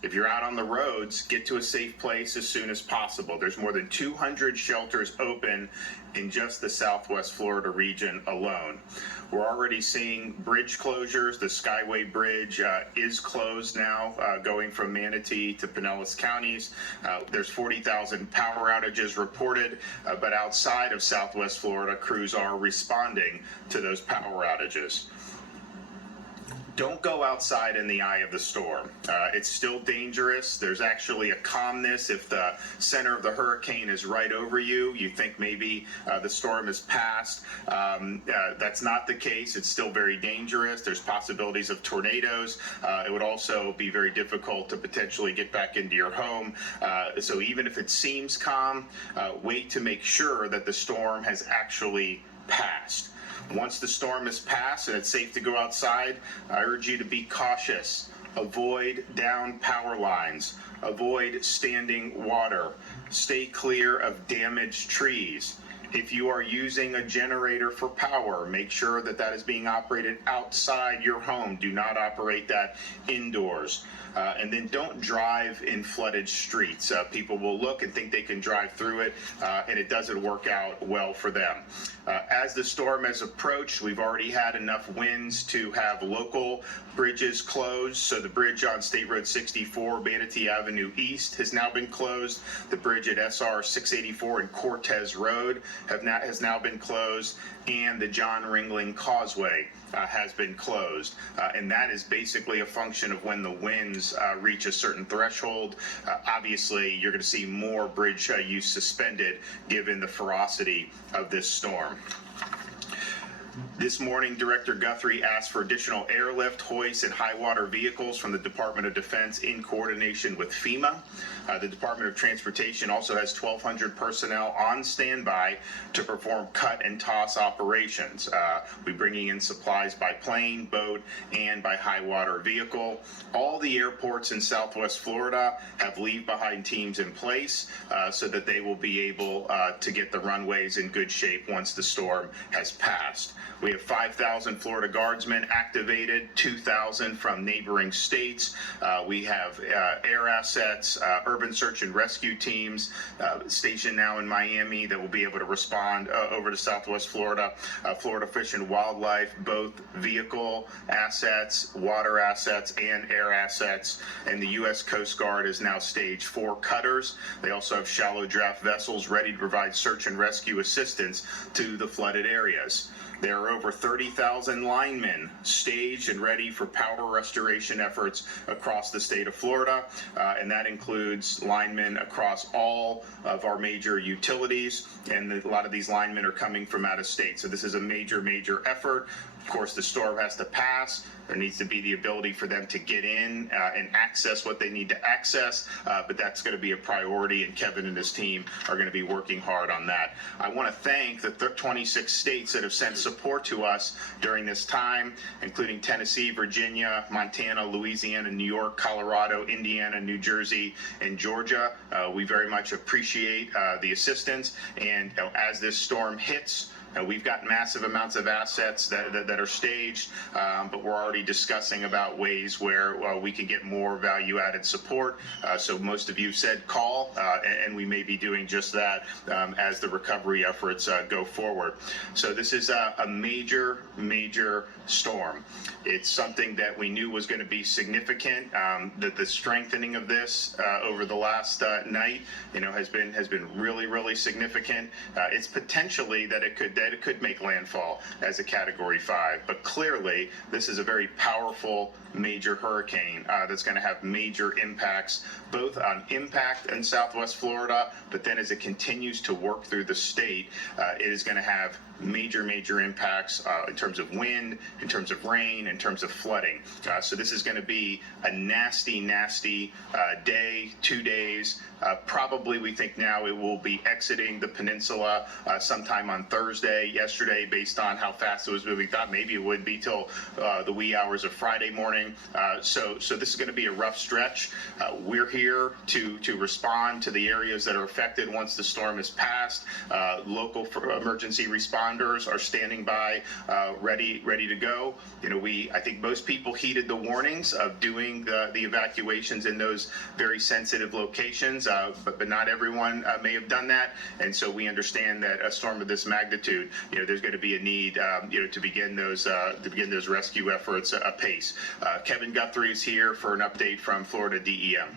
If you're out on the roads, get to a safe place as soon as possible. There's more than 200 shelters open in just the Southwest Florida region alone. We're already seeing bridge closures. The Skyway Bridge is closed now, going from Manatee to Pinellas counties. There's 40,000 power outages reported, but outside of Southwest Florida, crews are responding to those power outages. Don't go outside in the eye of the storm. It's still dangerous. There's actually a calmness if the center of the hurricane is right over you. You think maybe the storm has passed. That's not the case. It's still very dangerous. There's possibilities of tornadoes. It would also be very difficult to potentially get back into your home. So even if it seems calm, wait to make sure that the storm has actually passed. Once the storm has passed and it's safe to go outside, I urge you to be cautious. Avoid down power lines. Avoid standing water. Stay clear of damaged trees. If you are using a generator for power, make sure that that is being operated outside your home. Do not operate that indoors. And then don't drive in flooded streets. People will look and think they can drive through it, and it doesn't work out well for them. As the storm has approached, we've already had enough winds to have local bridges closed. So the bridge on State Road 64, Manatee Avenue East, has now been closed. The bridge at SR 684 and Cortez Road has now been closed, and the John Ringling Causeway has been closed. And that is basically a function of when the winds reach a certain threshold. Obviously, you're going to see more bridge use suspended given the ferocity of this storm. This morning, Director Guthrie asked for additional airlift, hoist, and high water vehicles from the Department of Defense in coordination with FEMA. The Department of Transportation also has 1,200 personnel on standby to perform cut and toss operations. We're bringing in supplies by plane, boat, and by high water vehicle. All the airports in Southwest Florida have leave behind teams in place so that they will be able to get the runways in good shape once the storm has passed. We have 5,000 Florida Guardsmen activated, 2,000 from neighboring states. We have air assets, urban search and rescue teams stationed now in Miami that will be able to respond over to Southwest Florida. Florida Fish and Wildlife, both vehicle assets, water assets, and air assets. And the U.S. Coast Guard is now staged 4 cutters. They also have shallow draft vessels ready to provide search and rescue assistance to the flooded areas. There are over 30,000 linemen staged and ready for power restoration efforts across the state of Florida, and that includes linemen across all of our major utilities, and a lot of these linemen are coming from out of state. So this is a major, major effort. Of course, the storm has to pass. There needs to be the ability for them to get in and access what they need to access, but that's going to be a priority, and Kevin and his team are going to be working hard on that. I want to thank the 26 states that have sent support to us during this time, including Tennessee, Virginia, Montana, Louisiana, New York, Colorado, Indiana, New Jersey, and Georgia. We very much appreciate the assistance, and as this storm hits, we've got massive amounts of assets that are staged, but we're already discussing about ways where we can get more value-added support. So most of you said call, and we may be doing just that as the recovery efforts go forward. So this is a major, major storm. It's something that we knew was going to be significant. That the strengthening of this over the last night, has been really, really significant. It's potentially that it could make landfall as a Category 5, but clearly this is a very powerful major hurricane that's going to have major impacts, both on impact in Southwest Florida, but then as it continues to work through the state, it is going to have major, major impacts in terms of wind, in terms of rain, in terms of flooding. So this is going to be a nasty, nasty day, 2 days. Probably we think now it will be exiting the peninsula sometime on Thursday. Thursday, yesterday, based on how fast it was moving. Thought maybe it would be till the wee hours of Friday morning. So this is going to be a rough stretch. We're here to respond to the areas that are affected once the storm is passed. Local emergency responders are standing by, ready to go. You know, I think most people heeded the warnings of doing the evacuations in those very sensitive locations, but not everyone may have done that. And so we understand that a storm of this magnitude, you know, there's going to be a need, you know, to begin those rescue efforts apace. Kevin Guthrie is here for an update from Florida DEM.